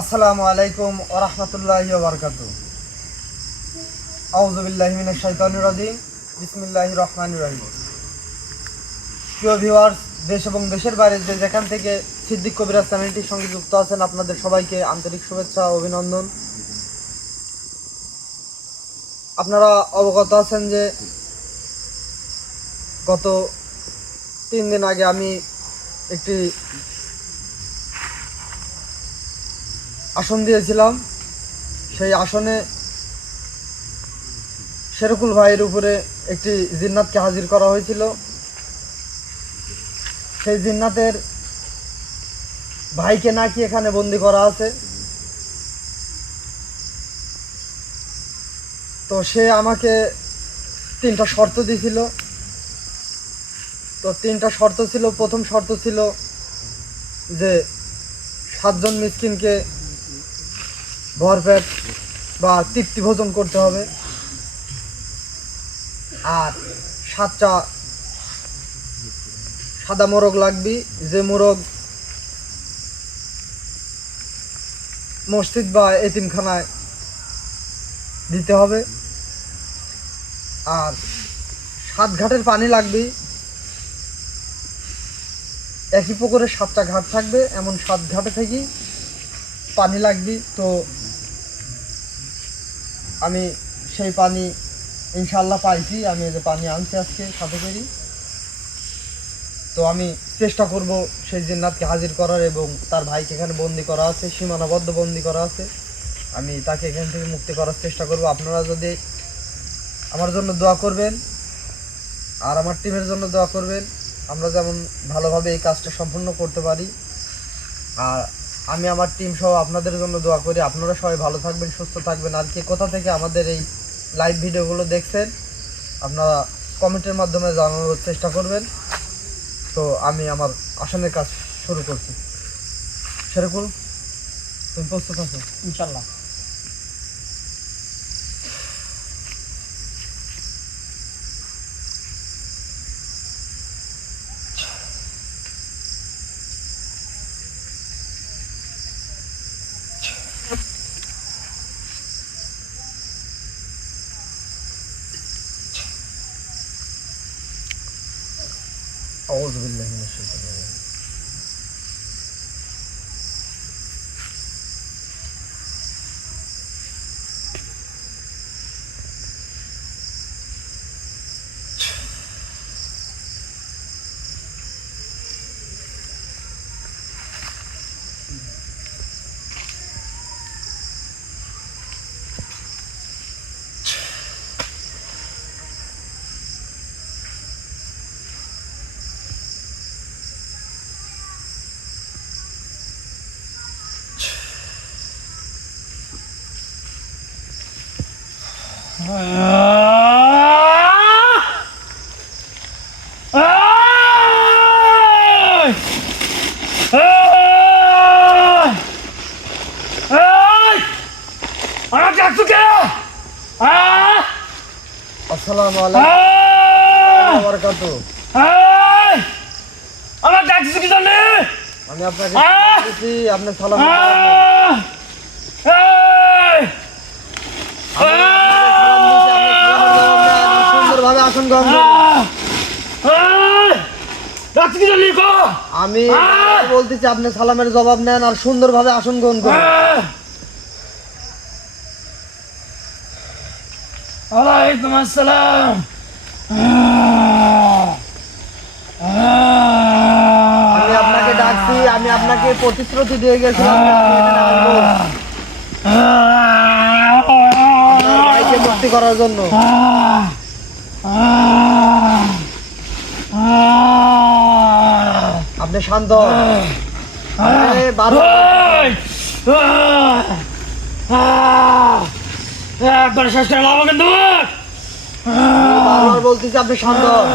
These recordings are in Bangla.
আসসালামু আলাইকুম ওয়া রাহমাতুল্লাহি ওয়া বারাকাতুহু। আউযু বিল্লাহি মিনাশ শাইতানির রাজিম। বিসমিল্লাহির রহমানির রহিম। প্রিয় ভিউয়ার্স, দেশ এবং দেশের বাইরে যে যেখান থেকে সিদ্দিক কবিরাজ চ্যানেলটির সঙ্গে যুক্ত আছেন, আপনাদের সবাইকে আন্তরিক শুভেচ্ছা ও অভিনন্দন। আপনারা অবগত আছেন যে গত 3 দিন আগে আমি একটি আসন দিয়েছিলাম। সেই আসনে শেরকুল ভাইয়ের উপরে একটি জিন্নাতকে হাজির করা হয়েছিল। সেই জিন্নাতের ভাইকে নাকি এখানে বন্দি করা আছে। তো সে আমাকে 3টা শর্ত দিয়েছিল। তো 3টা শর্ত ছিল, প্রথম শর্ত ছিল যে 7 জন মিসকিনকে ভরপেট বা তৃপ্তি ভোজন করতে হবে, আর 7টা সাদা মোরগ লাগবে, যে মোরগ মসজিদ বা এতিমখানায় দিতে হবে, আর 7 ঘাটের পানি লাগবে। একই পুকুরে 7টা ঘাট থাকবে, এমন 7 ঘাটে থেকেই পানি লাগবে। তো আমি সেই পানি ইনশাল্লাহ পাইছি। আমি এই যে পানি আনছি আজকে সাথে করি। তো আমি চেষ্টা করব সেই জিন্নাতকে হাজির করার, এবং তার ভাইকে এখানে বন্দি করা আছে, সীমানাবদ্ধ বন্দি করা আছে। আমি তাকে এখান থেকে মুক্তি করার চেষ্টা করব। আপনারা যদি আমার জন্য দোয়া করবেন আর আমার টিমের জন্য দোয়া করবেন, আমরা যেমন ভালোভাবে এই কাজটা সম্পূর্ণ করতে পারি। আর আমি আমার টিম সহ আপনাদের জন্য দোয়া করি। আপনারা সবাই ভালো থাকবেন, সুস্থ থাকবেন। আর কে কোথা থেকে আমাদের এই লাইভ ভিডিওগুলো দেখছেন, আপনারা কমেন্টের মাধ্যমে জানানোর চেষ্টা করবেন। তো আমি আমার আসনের কাজ শুরু করছি। শেরকুল, তুমি প্রস্তুত আছো? ইনশাল্লাহ। আউযু বিল্লাহি মিনাশ শাইতানির রাজিম। আসসালামু আলাইকুম ওয়া বারাকাতুহু। আমার ডাকছিস কি জানে? আমি আপনাকে বলছি, আপনি সালাম সুন্দরভাবে আসন গ্রহণ করুন। আমি বলতেছি আপনি সালামের জবাব নেন আর সুন্দরভাবে আসন গ্রহণ করুন। ওয়ালাইকুম আসসালাম। আমি আপনাকে ডাকছি, আমি আপনাকে প্রতিশ্রুতি দিয়ে গেছিলাম আপনার ভাইকে মুক্তি করার জন্য। আপনি শান্ত হন। একবার শেষ করে লাভ কিন্তু বারবার বলতেছি আপনি শান্ত হন।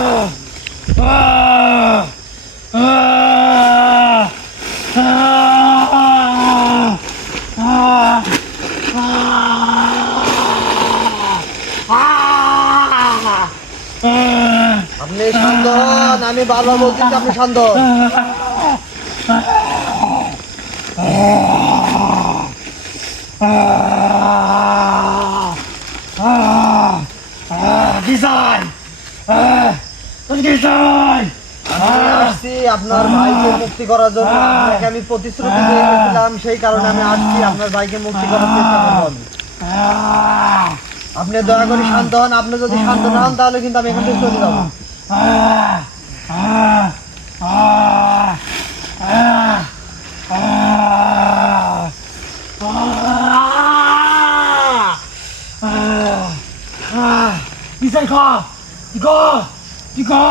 আপনি শান্ত হন, আমি বারবার বলতেছি আপনি শান্ত হন। মুক্তি করার জন্য আপনাকে আমি প্রতিশ্রুতি দিয়ে গেছিলাম, সেই কারণে আমি আসছি। আপনার ভাইকে মুক্তি করার চেষ্টা করবো আমি। আপনি দয়া করে শান্ত হন। আপনি যদি শান্ত না হন তাহলে কিন্তু আমি এখান থেকে চলে যাবো। Đi kho, đi kho, đi kho.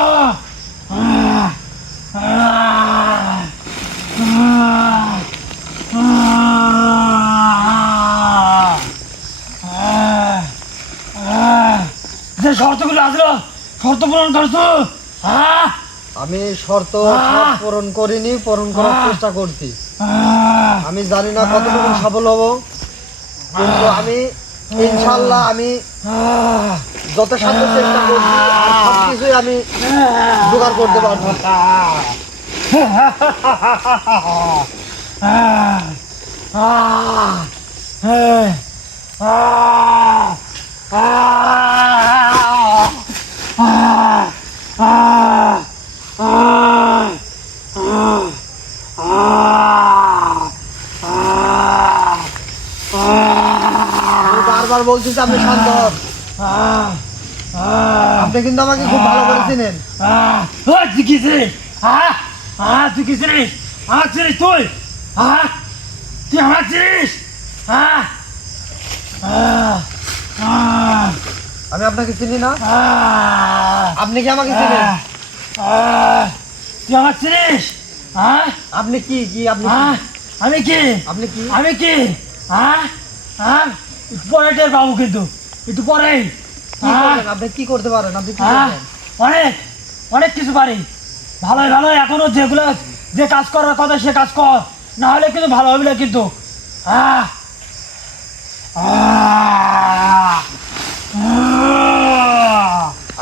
যে শর্তগুলো আসলো শর্ত পূরণ করছো, হ্যাঁ? আমি শর্ত সব পূরণ করিনি, পূরণ করার চেষ্টা করছি। আমি জানি না কতটুকু সফল হব, কিন্তু আমি ইনশাল্লাহ আমি যথাসাধ্য চেষ্টা করছি আর সবকিছুই আমি জোগাড় করতে পারবো। আমি বারবার বলছি যে আপনি শান্ত হন। আপনি কিন্তু আমাকে খুব ভালো করে চিনেন। তুই কি চিনিস? তুই কি চিনিস? আমার চিনিস তুই? তুই আমার চিনিস? আমি আপনাকে চিনি না? আপনি কি আমাকে চিনেন? তুই আমার চিনিস? আপনি কি কি আপনি কি? আমি কি? আপনি কি? আমি কি? একটু পরে টের পাবো কিন্তু, একটু পরেই। কি করবেন? আপনি কি করতে পারেন? আপনি কি করবেন? অনেক অনেক কিছু পারি। ভালোই ভালো এখনো যেগুলো যে কাজ করার কথা সে কাজ কর, না হলে কিন্তু ভালো হবে না কিন্তু।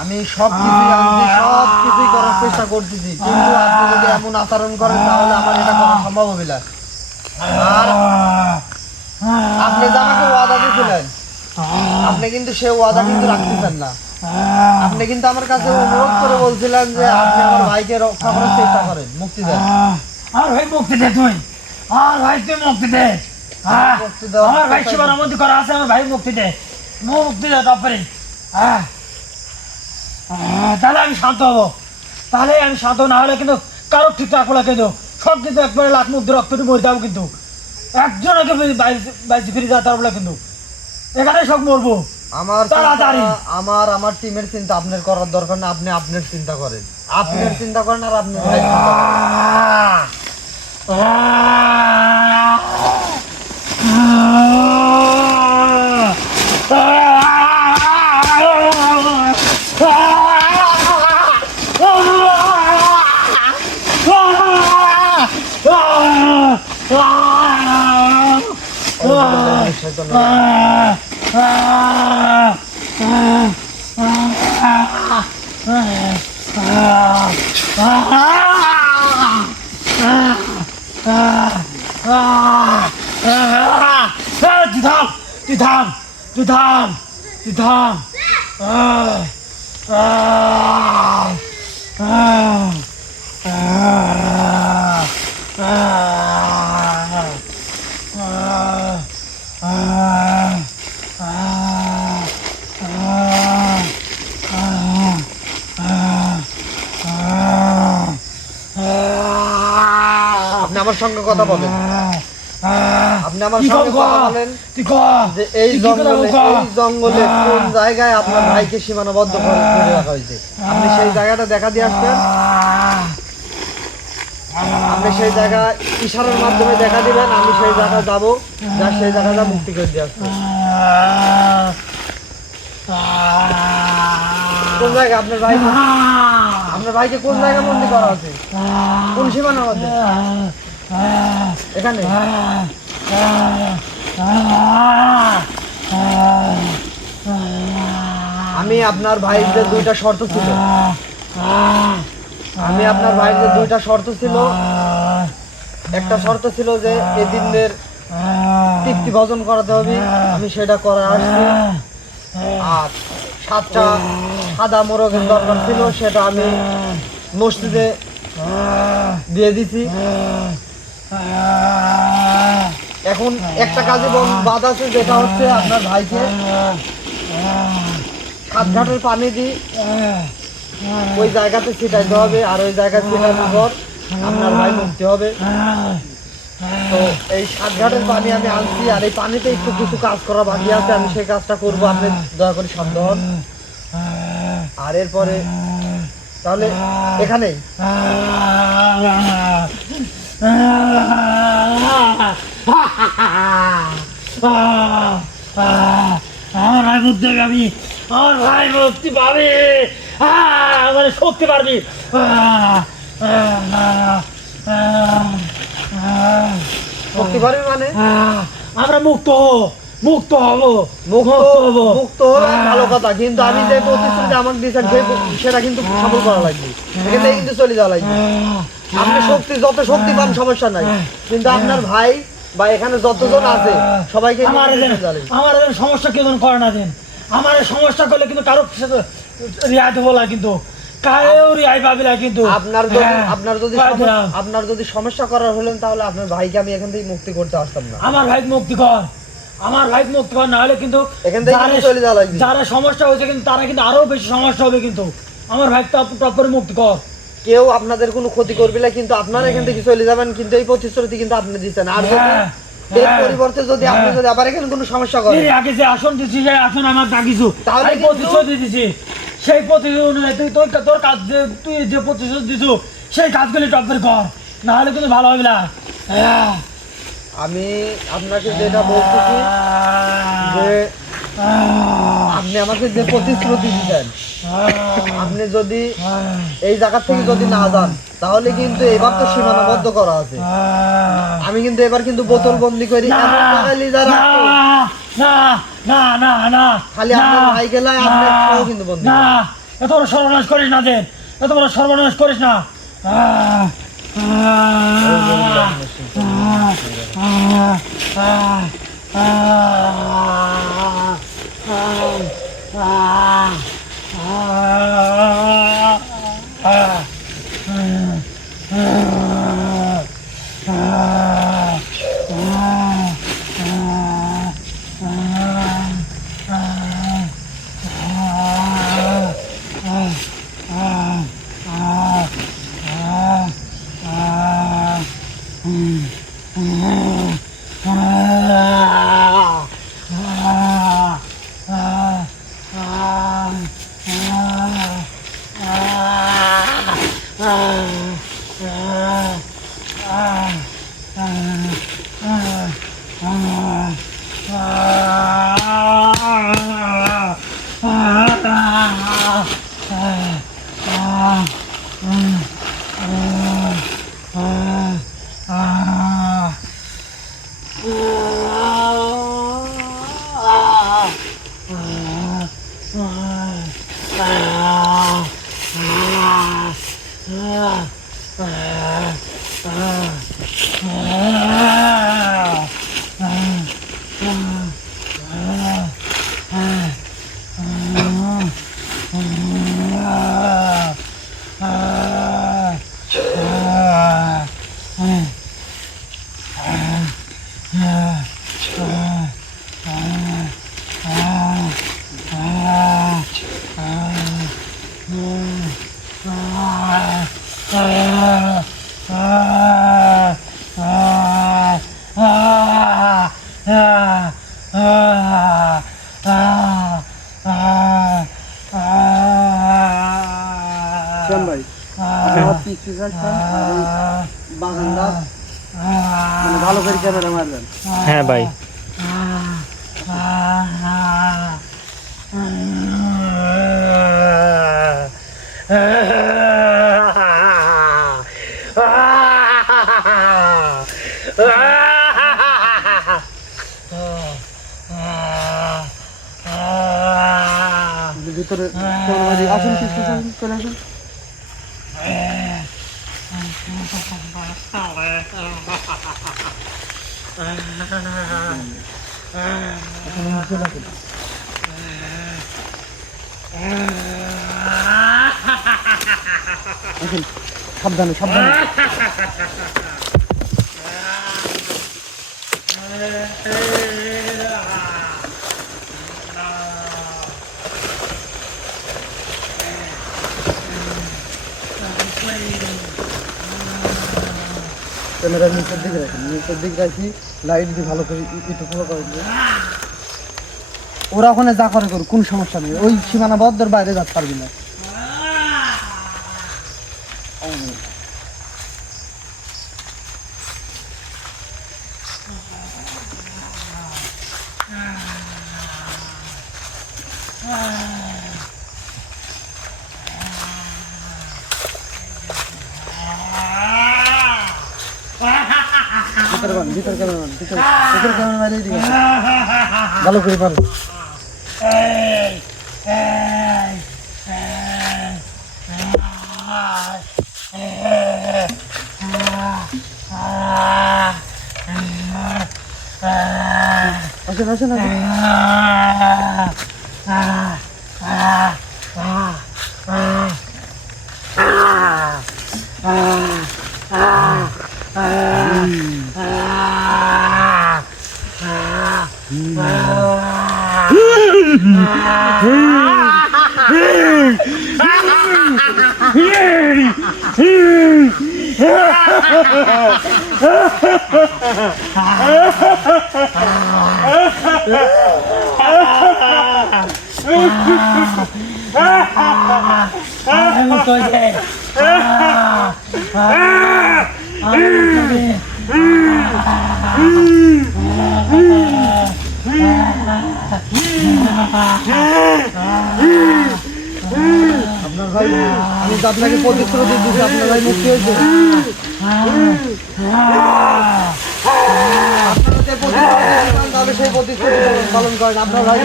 আমি সব কিছুই আনছি, সব কিছুই করার চেষ্টা করতেছি, কিন্তু আপনি যদি এমন আচরণ করেন তাহলে আমার এটা করা সম্ভব হবে না। আর আপনি যে আমাকে ওয়াদা দিয়েছিলেন, আপনি কিন্তু সে ওয়াদা কিন্তু রাখতেছেন না। আপনি কিন্তু আমার কাছে অনুরোধ করে বলছিলেন যে আপনি আমার ভাইকে রক্ষা করার চেষ্টা করেন, মুক্তি দেন। আর ভাই মুক্তি দে তুই, আর ভাই তুই মুক্তি দে। মুক্তি দেওয়ার আমার ভাই চেষ্টা সীমার মধ্যে করা আছে, আমার ভাই মুক্তি দে, মুক্তি দে তারপরে। তাহলে আমি শান্ত হবো, তাহলে আমি শান্ত, না হলে কিন্তু কারো ঠিক রাখবো না কিন্তু, সব কিন্তু একবারে লাখ মুখ রক্ত মরে যাবো কিন্তু, একজনকে বাইসে ফিরে যেতে পারবো না কিন্তু, এখানে সব মরবো। আমার তাড়াতাড়ি। আমার টিমের চিন্তা আপনার করার দরকার না। আপনি আপনার চিন্তা করেন, আপনার চিন্তা করেন আর আপনি ভাই চিন্তা করেন। তুই থাম, তুই থাম, তুই থাম। আপনি আমার সঙ্গে কথা বলেন, আপনি আমার কি সঙ্গে কথা কথা বলেন তুই কর যে এই তুই কি কথা জঙ্গলে কর? এই জঙ্গলে কোন জায়গায় আপনার ভাইকে সীমানাবদ্ধ করে রাখা হয়েছে। আপনি সেই জায়গাটা দেখা দিয়ে আসবেন। আপনি সেই জায়গা ইশারার মাধ্যমে দেখা দিবেন, আমি সেই জায়গা যাবো, যা সেই জায়গাটা মুক্তি করে দিয়ে আসবো। কোন জায়গা আপনার ভাই? আপনার ভাইকে কোন জায়গায় বন্দি করা আছে? কোন সীমানার মধ্যে? এখানে? আমি আপনার ভাইয়ের যে দুইটা শর্ত ছিল, আমি আপনার ভাইয়ের যে দুইটা শর্ত ছিল, একটা শর্ত ছিল যে এই দিনের তৃপ্তি ভোজন করাতে হবে, আমি সেটা করে আসছি। আর 7টা সাদা মোরগের দরকার ছিল, সেটা আমি মসজিদে দিয়ে দিছি। এখন একটা কাজে বাদ আছে, যেটা হচ্ছে আপনার ভাইকে 7 ঘাটের পানি দিয়ে ওই জায়গাতে ছিটাইতে হবে, আর ওই জায়গা ছিটানোর পর আপনার ভাই মুক্তি হবে। তো এই 7 ঘাটের পানি আমি আনছি, আর এই পানিতে একটু কিছু কাজ করা বাকি আছে, আমি সেই কাজটা করবো, আপনি দয়া করে শান্ত হন। আর এরপরে তাহলে এখানেই আমার ভাই মুক্তি পাবি, আমার ভাই মুক্তি পাবি, আমার শক্তি পারবি। মুক্তি পারবি মানে আমরা মুক্ত মুক্ত হবো, মুক্ত হলে ভালো কথা, কিন্তু আমি যে প্রতিশ্রুতি আমাকে দিয়েছেন সেটা কিন্তু সফল করা লাগবে, এখান থেকে কিন্তু চলে যাওয়া লাগবে। আপনি যত শক্তি পান সমস্যা নাই, কিন্তু আপনার ভাই বা এখানে যতজন আছে সবাইকে আমার সমস্যা কেউ করে না দেন। আমার সমস্যা করলে কিন্তু কারো রিয়াই দেবো না, কিন্তু কারো রিয়াই পাবি না। কিন্তু আপনার যদি সমস্যা করার হলেন, তাহলে আপনার ভাইকে আমি এখান থেকে মুক্তি করতে আসতাম না। আমার ভাই মুক্তি কর, আমার ভাই মুক্তি কর, না হলে কিন্তু এখান থেকে চলে যাওয়া লাগবে। যারা সমস্যা হয়েছে কিন্তু তারা কিন্তু আরো বেশি সমস্যা হবে। কিন্তু আমার ভাই টপ করে মুক্তি কর। কেউ আপনাদের কোনো ক্ষতি করবে না, কিন্তু আপনারা এখান থেকে চলে যাবেন, কিন্তু এই প্রতিশ্রুতি কিন্তু আপনি দিচ্ছেন। আর এর পরিবর্তে যদি আপনি আবার এখানে কোনো সমস্যা করেন, আগে যে আসন দিচ্ছি সেই আসন আমার দাগিছু, তাহলে প্রতিশ্রুতি দিচ্ছি, সেই প্রতিশ্রুতি অনুযায়ী তোর কাজ, তুই যে প্রতিশ্রুতি দিচ্ছ সেই কাজগুলি টপ করে কর, না হলে কিন্তু ভালো হবে না। আমি আপনাকে যেটা বলতেছি যে আপনি আমাকে যে প্রতিশ্রুতি দিতেন, আপনি যদি এই জায়গা থেকে যদি না যান, তাহলে কিন্তু এবার তো সীমানাবদ্ধ করা আছে। আমি কিন্তু এবার কিন্তু বোতল বন্দি করি, খালি আপনার ভাই গেলায় আপনার কিন্তু বন্দি। এত বড় সর্বনাশ করিস না, দেন এত বড় সর্বনাশ করিস না। ভাই বাগানটা ভালো করে ক্যামেরা মারবেন। হ্যাঁ ভাই। ভিতরে আসুন, কিছু চলে আসুন। আসুন। সাবধানে সাবধানে। ক্যামেরা নিচের দিকে রাখি, নিচের দিকে রাখি, লাইট দিয়ে ভালো করে একটু ফলো করে দিবে। ওরা ওখানে যা করে করুক, কোনো সমস্যা নেই, ওই সীমানা বদ্ধের বাইরে যেতে পারবি না। ভিতর ক্যামেরা, ভিতর ক্যামেরা বাইরে দিকে ভালো করে পারো। আসেন আসেন আসেন। আপনার ভাই, আমি তো আপনাকে প্রতিশ্রুতি দিচ্ছি, আপনার ভাই মুক্তি হয়েছে। আপনারা যে প্রতিশ্রুতি দিয়েছেন, তাহলে সেই প্রতিশ্রুতি পালন করেন। আপনার ভাই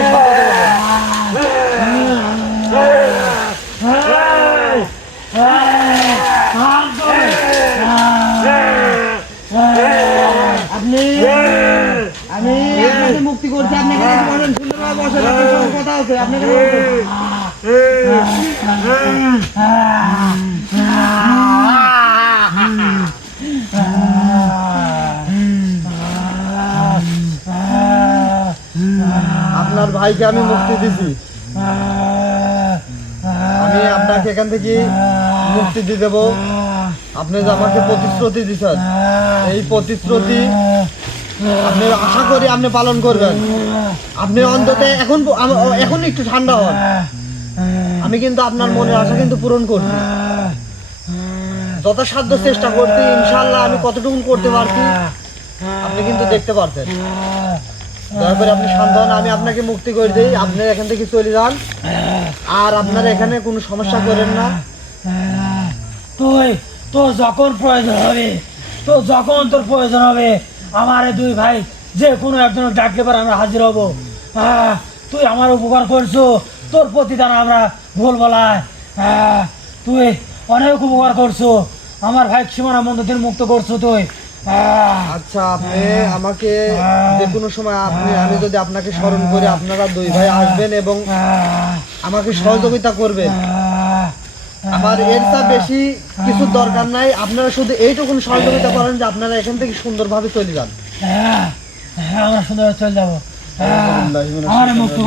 আপনি আমি আপনাকে মুক্তি করছি। আপনি এখানে বলেন, সুন্দরভাবে বসেন, আপনার সঙ্গে কথা আছে। আপনাকে আপনার ভাইকে আমি মুক্তি দিছি। আমি আপনাকে এখান থেকে মুক্তি দিয়ে দেবো। আপনি যে আমাকে প্রতিশ্রুতি দিচ্ছেন, এই প্রতিশ্রুতি আপনি আশা করি আপনি পালন করবেন। আপনি অন্তত এখন একটু ঠান্ডা হন। আমি কিন্তু আপনার মনের আশা কিন্তু পূরণ করছি, যথাসাধ্য চেষ্টা করছি। ইনশাল্লাহ আমি কতটুকু করতে পারছি আপনি কিন্তু দেখতে পারছেন। দয়া করে আপনি শান্ত হন, আমি আপনাকে মুক্তি করে দিই। আপনি এখান থেকে চলে যান, আর আপনারা এখানে কোনো সমস্যা করেন না। তোর যখন প্রয়োজন হবে, তোর প্রয়োজন হবে, আমার এই দুই ভাই যে কোনো একজনের ডাকলে পরে আমরা হাজির হব। তুই আমার উপকার করছো, তোর প্রতিদান আমরা বলবো না। তুই অনেক উপকার করছো, আমার ভাই সীমানা বন্ধ থেকে মুক্ত করছো তুই। আচ্ছা, আপনি আমাকে যে কোনো সময় আমি যদি আপনাকে স্মরণ করি, আপনারা দুই ভাই আসবেন এবং আমাকে সহযোগিতা করবেন। আমার এর তা বেশি কিছু দরকার নাই। আপনারা শুধু এইটুকুন সহযোগিতা করেন যে আপনারা এখান থেকে সুন্দরভাবে চলে যান। আমরা সুন্দরভাবে চলে যাবো। মুক্ত